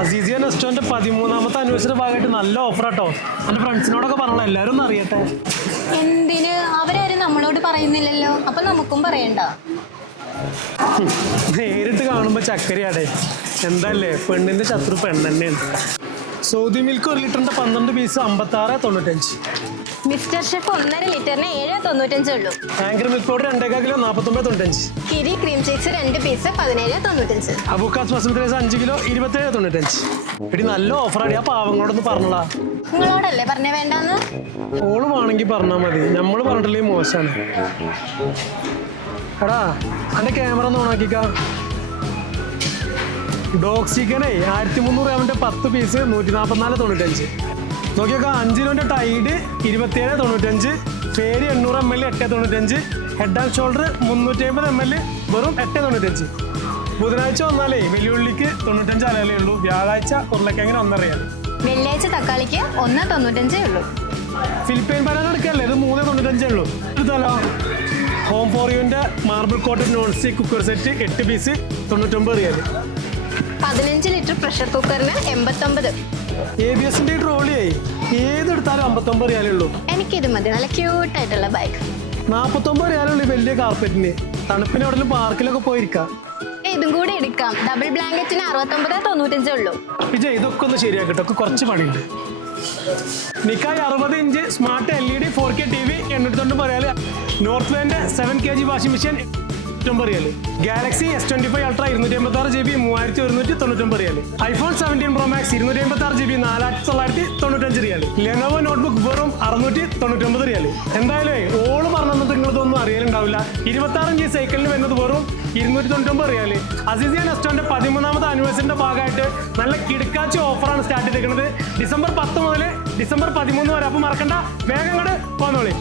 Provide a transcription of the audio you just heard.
Azeezia restaurant പതിമൂന്നാമത്തെ അന്വേഷണ ഭാഗമായിട്ട് നല്ല ഓഫർ കേട്ടോ എന്റെ ഫ്രണ്ട്സിനോടൊക്കെ പറഞ്ഞോ എല്ലാവരും ഒന്ന് അറിയട്ടെ. എന്തിന്? അവരാരും നമ്മളോട് പറയുന്നില്ലല്ലോ. അപ്പൊ നമുക്കും പറയണ്ട. നേരിട്ട് കാണുമ്പോ ചക്കരയാടേ. എന്തല്ലേ? പെണ്ണിന്റെ ശത്രു പെണ്ണെന്നെയാണ്. സൗദി മിൽക്ക് ഒരു ലിറ്ററിന്റെ പന്ത്രണ്ട് പീസ് അമ്പത്തി ആറ് തൊണ്ണൂറ്റഞ്ച്. മിസ്റ്റർ ഷെഫ് ഒന്നര ലിറ്ററിന് ഏഴ് തൊണ്ണൂറ്റഞ്ചേ ഉള്ളൂ. ആങ്കർ മിൽക്ക് പൗഡർ രണ്ടേകാൽ കിലോ നാൽപ്പത്തൊമ്പത് തൊണ്ണൂറ്റഞ്ച്. കിരി ക്രീം ചിക്സ് രണ്ട് പീസ് പതിനേഴ് തൊണ്ണൂറ്റഞ്ച്. അബുക്കാസ് ബസുമതി റൈസ് അഞ്ച് കിലോ ഇരുപത്തേഴ് തൊണ്ണൂറ്റഞ്ച്. ഇടി നല്ല ഓഫറാണ് ആ പാവങ്ങളോടൊന്ന് പറഞ്ഞോളാ. നിങ്ങളോടല്ലേ പറഞ്ഞ വേണ്ടാന്ന്? ഓൾ വേണമെങ്കിൽ പറഞ്ഞാൽ മതി. നമ്മൾ പറഞ്ഞിട്ടില്ലേ മോശമാണ് എടാ എന്റെ ക്യാമറ ഒന്ന് ഓണാക്കിക്ക. ഡോക്സിക്കനെ ആയിരത്തി മുന്നൂറ് അവന്റെ പത്ത് പീസ് നൂറ്റി നാൽപ്പത്തിനാല് തൊണ്ണൂറ്റഞ്ച്. നോക്കിയൊക്കെ അഞ്ച് കിലോന്റെ ടൈഡ് ഇരുപത്തിയേഴ് തൊണ്ണൂറ്റഞ്ച്. പേര് എണ്ണൂറ് എം എൽ എട്ട് തൊണ്ണൂറ്റഞ്ച്. ഹെഡ് ആൻഡ് ഷോൾഡർ മുന്നൂറ്റി അമ്പത് എം എൽ വെറും എട്ട് തൊണ്ണൂറ്റഞ്ച്. ബുധനാഴ്ച വന്നാലേ വെല്ലുവിളിക്ക് തൊണ്ണൂറ്റഞ്ച് അലേ ഉള്ളൂ. വ്യാഴാഴ്ച ഉരുളക്കിഴങ്ങിന് ഒന്നറിയാം വെള്ളിയാഴ്ച തക്കാളിക്ക് ഒന്ന് തൊണ്ണൂറ്റഞ്ചേ ഉള്ളൂ. ഫിലിപ്പൈൻ പരാതി എടുക്കല്ലേ ഇത് മൂന്ന് തൊണ്ണൂറ്റഞ്ചേ ഉള്ളൂ. എടുത്താലോ? Home for യുവിന്റെ marble cotton non stick cooker set എട്ട് പീസ് തൊണ്ണൂറ്റൊമ്പത് റിയാൽ പതിനഞ്ച് ലിറ്റർ പ്രഷർ കുക്കറിന് എൺപത്തൊമ്പത്. എ ബി എസിന്റെ ട്രോളിയായി ഏതെടുത്താലും അമ്പത്തൊമ്പത് റിയാലേ ഉള്ളൂ. എനിക്കിത് മതി. നല്ല ക്യൂട്ടായിട്ടുള്ള ബൈക്ക് നാപ്പത്തൊമ്പത് റിയാലേ ഉള്ളൂ ഈ വലിയ കാർപ്പറ്റിന് തണുപ്പിന് എവിടെയും പാർക്കിലൊക്കെ പോയിരിക്കാം. ഇതും കൂടി എടുക്കാം. ഡബിൾ ബ്ലാങ്കറ്റിന് അറുപത്തൊമ്പത് തൊണ്ണൂറ്റഞ്ചേ ഉള്ളൂ. വിജയ് ഇതൊക്കെ ഒന്ന് ശരിയാക്കട്ടെ ഒക്കെ കുറച്ച് പണിയുണ്ട് നിക്കായ് അറുപത് inch smart L E D four K T V എണ്ണൂറ്റി തൊണ്ണൂറ് north വേന്റെ seven K G washing machine തൊണ്ണൂറ്റൊമ്പത് real Galaxy S twenty five ultra ഇരുന്നൂറ്റി എൺപത്തി ആറ് ജി ബി മൂവായിരത്തി ഒരുന്നൂറ്റി തൊണ്ണൂറ്റൊമ്പത് real iPhone seventeen pro max ഇരുന്നൂറ്റി എൺപത്തി ആറ് ജി ബി നാലായിരത്തി തൊള്ളായിരത്തി തൊണ്ണൂറ്റഞ്ച് റിയൽ ലെനോവോ നോട്ട്ബുക്ക് വെറും അറുന്നൂറ്റി തൊണ്ണൂറ്റൊമ്പത് റിയൽ എന്തായാലും ഓൾ പറഞ്ഞത് നിങ്ങളിതൊന്നും അറിയാനുണ്ടാവില്ല ഇരുപത്തി ആറ് ഇഞ്ച് സൈക്കിളിന് വരുന്നത് വെറും ഇരുന്നൂറ്റി തൊണ്ണൂറ്റൊമ്പത് റിയാൽ. അസിസിയൻ നെസ്റ്റോന്റെ പതിമൂന്നാമത്തെ ആനിവേഴ്സറിന്റെ ഭാഗമായിട്ട് നല്ല കിടക്കാച്ച ഓഫറാണ് സ്റ്റാർട്ട് ചെയ്തിരിക്കുന്നത്. ഡിസംബർ പത്ത് മുതൽ ഡിസംബർ പതിമൂന്ന് വരെ അപ്പം മറക്കണ്ട. വേഗം കൂടെ പോന്നോളി